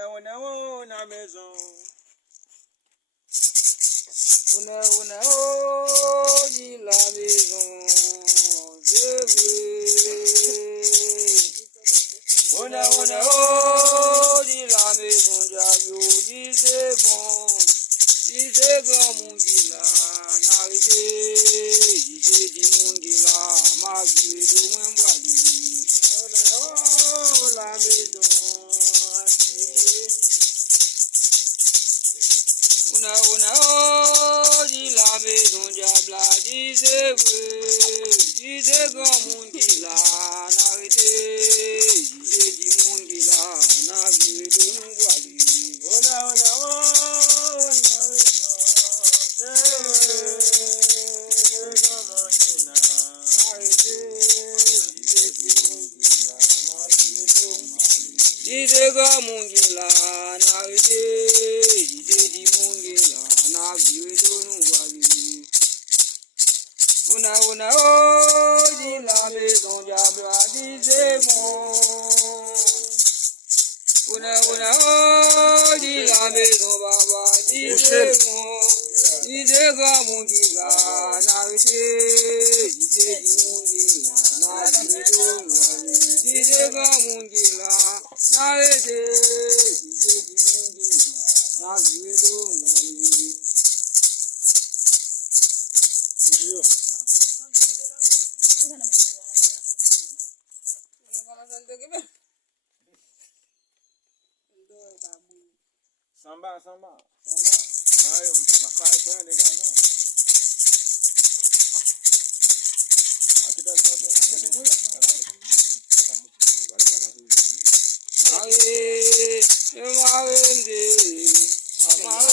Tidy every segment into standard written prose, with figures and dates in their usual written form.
On a maison. On a oh, dit la maison, je veux. On a oh, dit la maison, diable, dit c'est bon, dit c'est grand mon dit là, n'arrêtez, dit mon dit là, ma vie est de moins bois. On a oh, la maison. On a dit la maison diable, dit c'est vrai, dit c'est grand monde qui l'a arrêté, dit monde qui l'a navigué de nous voiler. On a c'est vrai, dit grand monde qui l'a arrêté, dit c'est grand monde qui l'a arrêté. On a oh, dit la maison diable, dit c'est bon. On a oh, dit la maison baba, dit c'est bon. Dit c'est grand mon qui l'a n'arrêté, dit c'est mon qui l'a n'arrêté, dit c'est grand mon qui l'a n'arrêté, dit c'est mon qui l'a n'arrêté. Samba. Marie prend les garçons. Samba,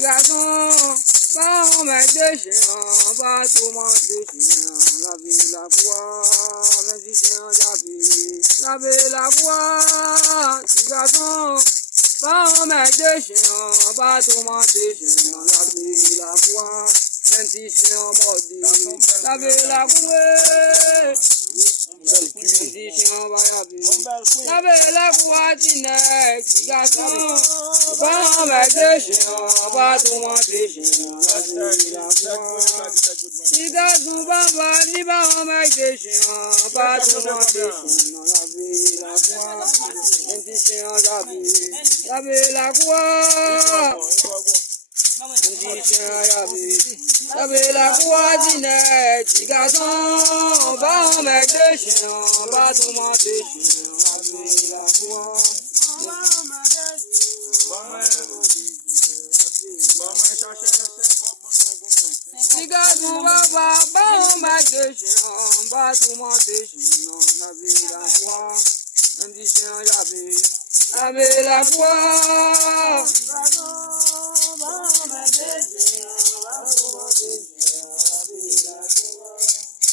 garçon, pas on met des chiens, pas tout monde des chiens, la vie la foi, même si c'est un tapis, la vie la foi, petit garçon, pas on met des chiens, pas tout monde des chiens, la vie la foi, même si c'est un maudit, la vie la foi. La belle voisine qui garçon, pas mettre des chiens, pas tout mentir chiens, si garçon pas ni pas mettre des chiens, pas tout mentir chiens, la vie la foi, un petit chien la vie la foi. La belle voisine, petit garçon, va en mettre des chiens, va tout monter chiens, la foi. Petit garçon, va en mettre des chiens, va tout monter chiens, la vie la foi. Un petit chien, la vie la foi.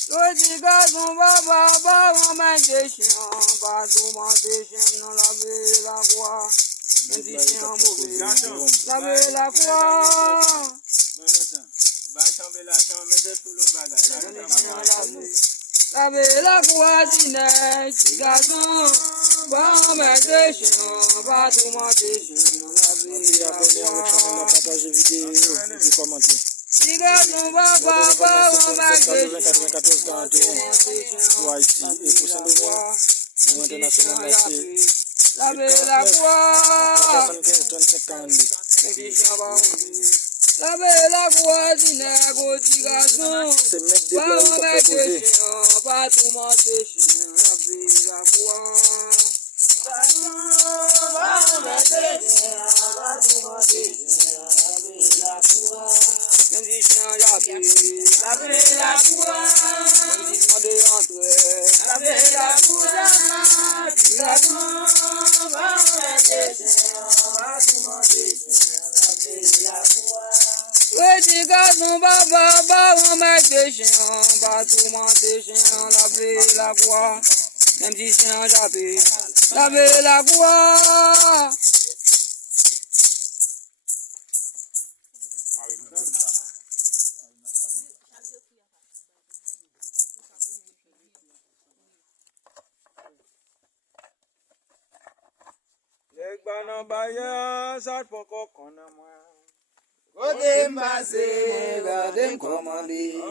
Petit garçon, va on met des chiens, va tout monter chiens, la vie la foi. Un petit chien mauvais, la vie la foi. La vie la voisine, petit garçon, va on met des chiens, va tout monter chiens, la vie la foi. Partager vidéo et commenter. Petit garçon, va on met des chiens, 94 41 pour Haïti et pour Saint-Domingue. Nous international merci. la vie la foi. 75 35 42. La belle voisine, petit garçon, C'est mettre des va plats on pour met des proposer. chiens, pas tout monter chiens, la vie la foi. Va on met des chiens, pas tout monter chiens, la vie la foi. Un petit chien, la vie la foi. Un petit chien de rentrer, la vie la foi. Petit garçon, va on met des chiens, pas tout monter chiens, la vie la foi. Petit garçon, va on met des chiens, va tout monter chiens, la vie la foi. Même si c'est un japé, la vie la foi. Côté massé, gardez commandé.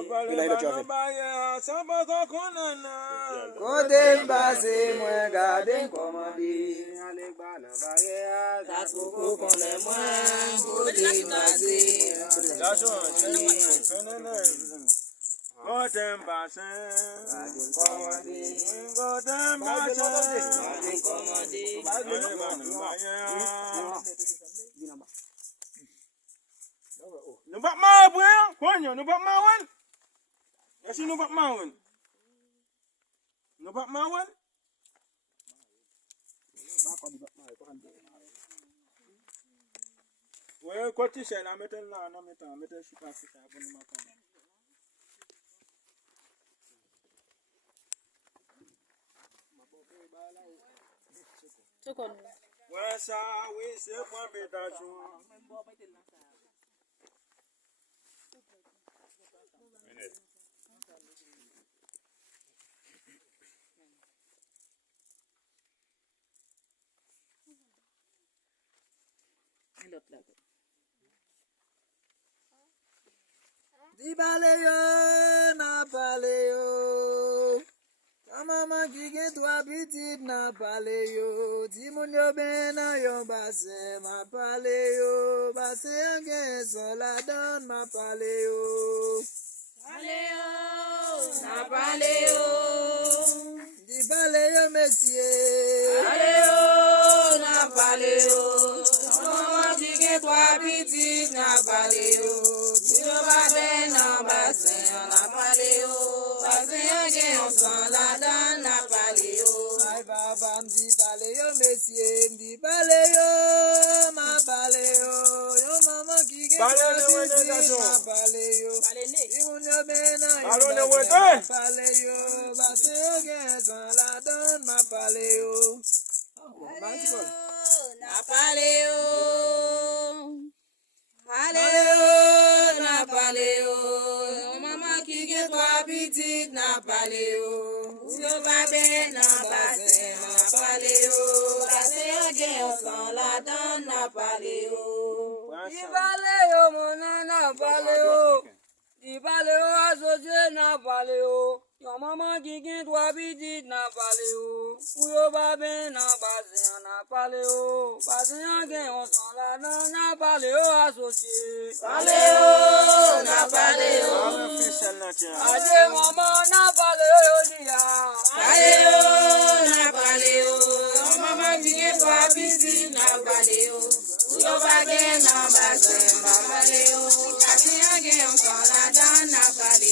Côté massé, moi gardez commandé. Ça se trouve qu'on est moins. Côté massé. Nou bak ma bre, konyo, nou bak ma wen. Yasi nou bak ma wen. Nou bak ma wen. Ouais, quand tu sais, la mettez là, non, mettez, je suis pas fait, abonnement. Ouais, ça, oui, c'est pour pétation. Di balayo, na balayo. Ta maman qui gen trois petites na balayo. Di moun yo ben na yon bassin ma balayo. Bassin gen son la donne ma balayo. Na balayo, Di balayo messieurs. balayo, na balayo. Maman dit que toi petit na balayo. Yo ba ben na bassin na balayo. Bassin gen son la dan na balayo. Ay baba mdi balayo messieurs. Mdi balayo ma balayo. Yo maman qui Maman qui est trois petites n'a pas léo. Yo babé n'a pas c'est n'a pas léo. Basé en sans la donne n'a pas léo. Dibaleo mona na baleo. Dibaleo associé na baleo. Yo maman qui gagne trois petites na baleo. Yo babé na basé na baleo. Basé en gagne on s'en la donne na baleo associé. Baleo na baleo. Ade maman na baleo dia. Baleo na baleo. Maman qui est trois petites na baleo. Yo babé na basé na baleo. Basé en sans la donne na baleo.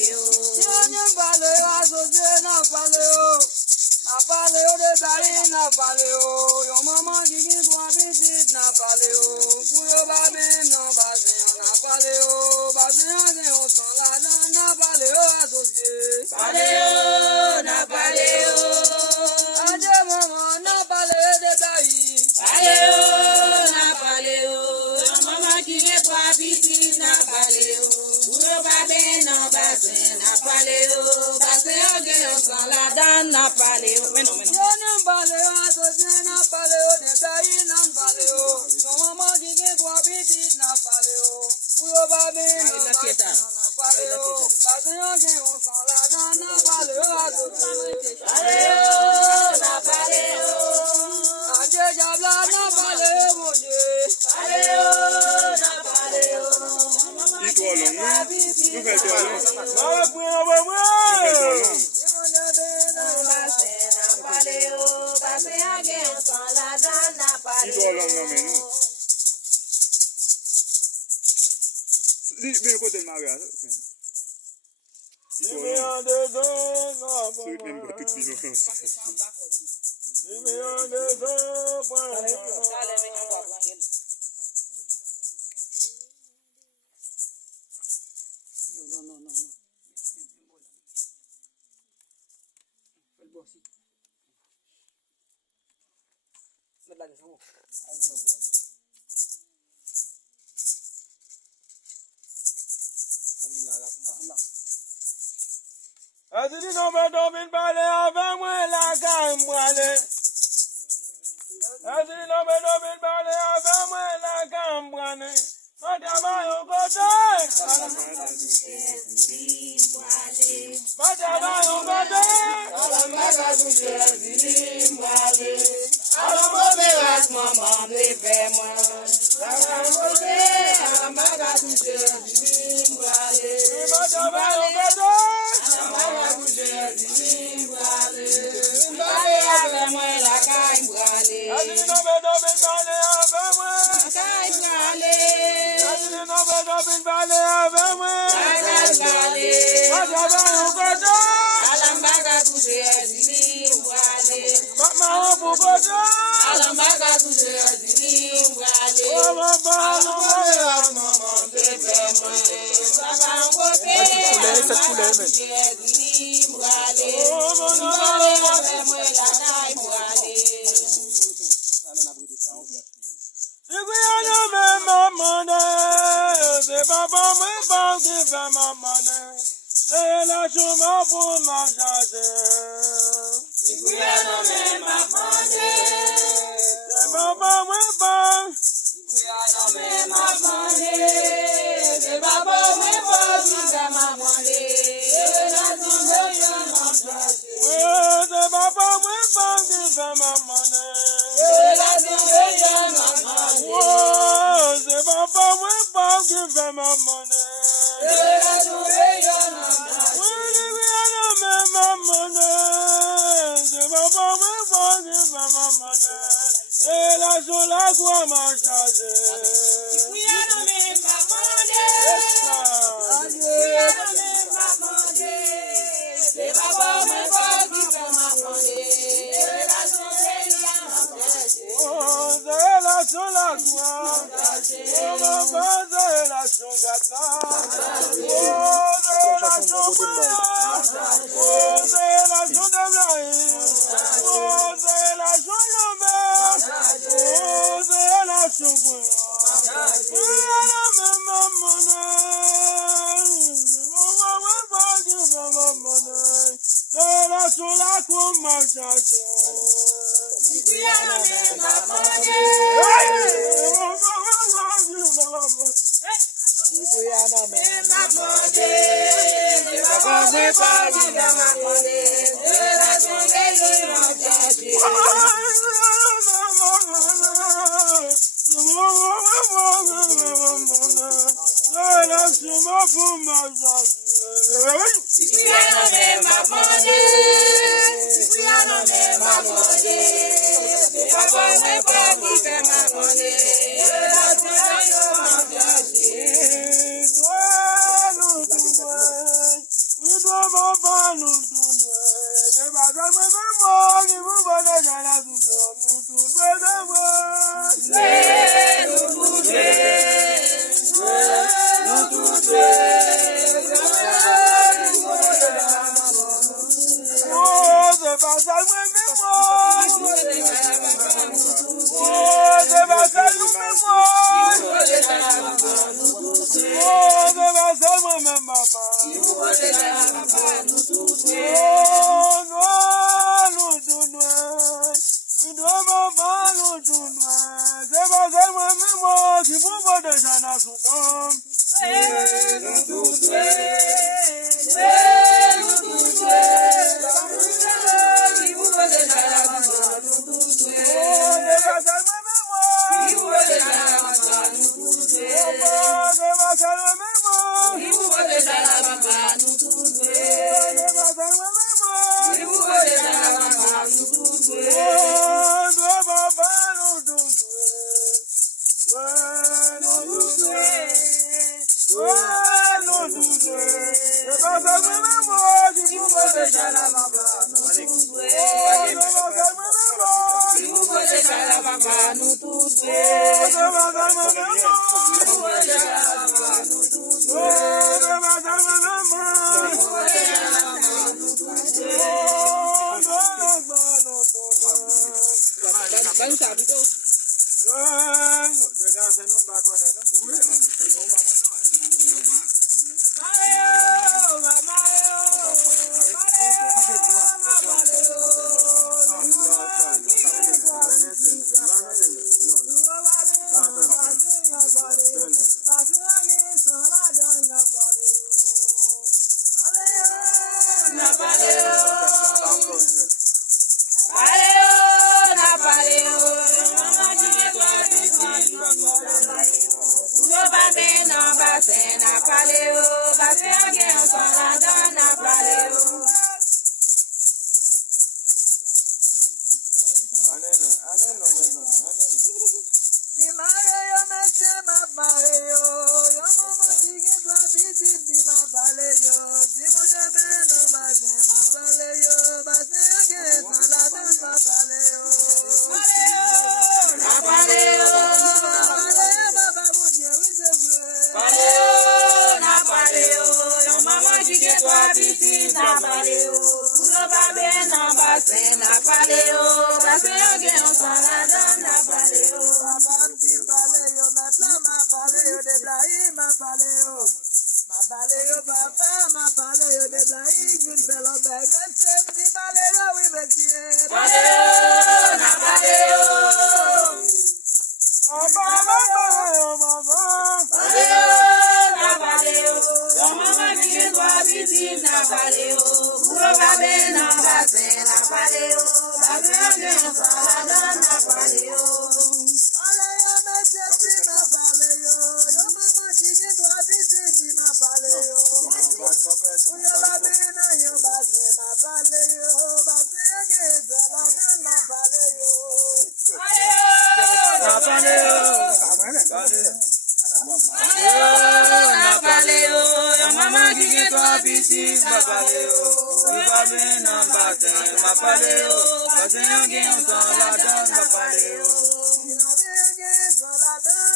Baleo associé na baleo. Na baleo de dari na baleo. Yo maman qui gagne trois petites na baleo. Yo babé na basé na baleo. Basé en gagne on s'en la donne na baleo associé. Baleo na baleo. Ade maman na baleo de dari. Baleo na baleo. Maman qui est trois petites na baleo. Yo babé na basé na baleo. Basé en gagne sans la donne na baleo. Baleo associé na baleo de dari na baleo. Yo maman qui gagne trois petites na baleo. Yo babé na basé na baleo. Basé en gagne on s'en la donne na baleo associé. Baleo na baleo. Ade jabla na baleo bonde. Baleo na baleo. As-tu dit non, mais Domine parler avec moi, la gamme, moi, As-tu dit non, mais Domine parler avec moi, la gamme, moi, on travaille au côté. On travaille au côté.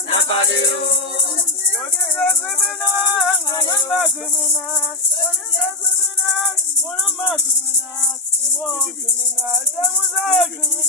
Napaleo, criminal. One of my criminals. One criminal. That was all criminals.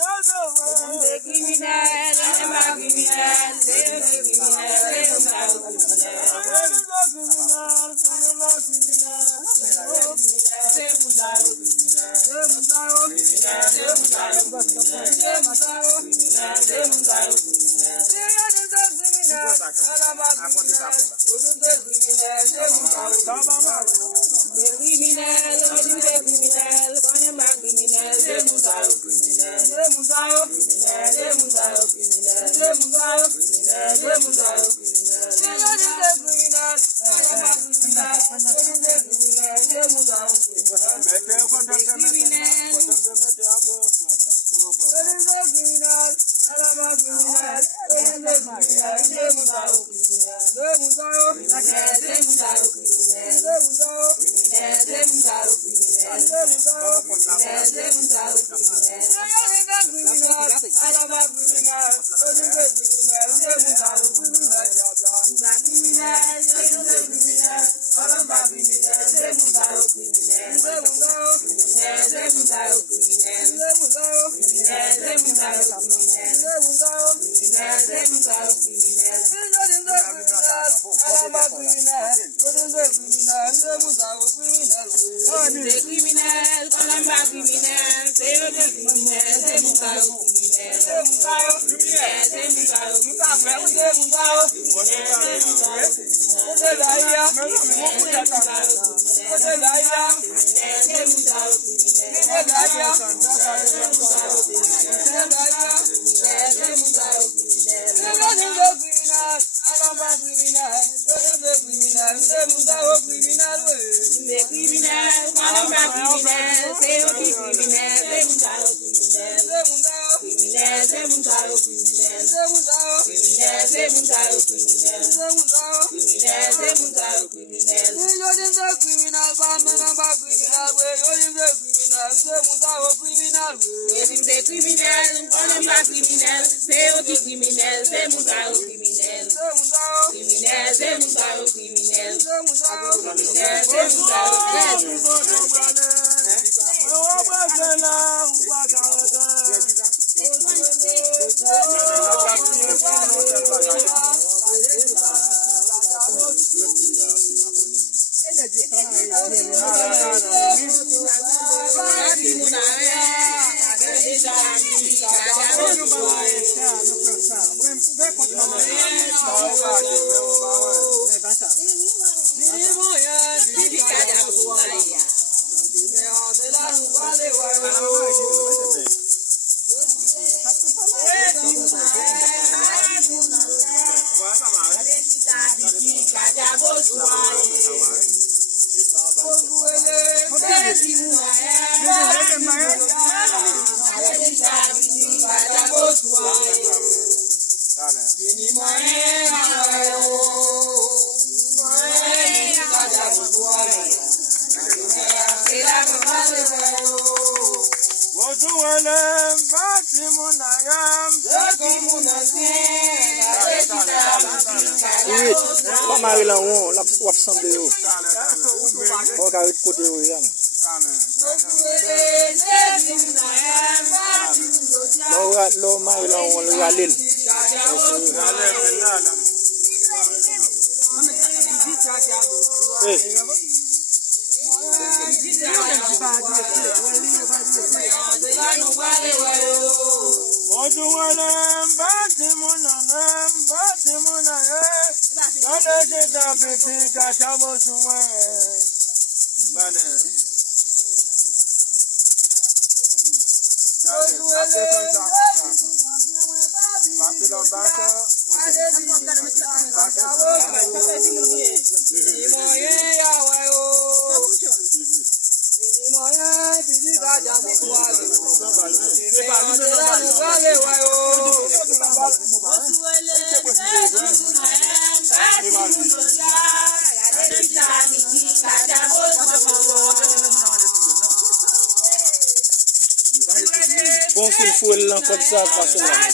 Bon qu'il faut l'encore ça parce que là.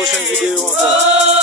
Prochaine vidéo encore.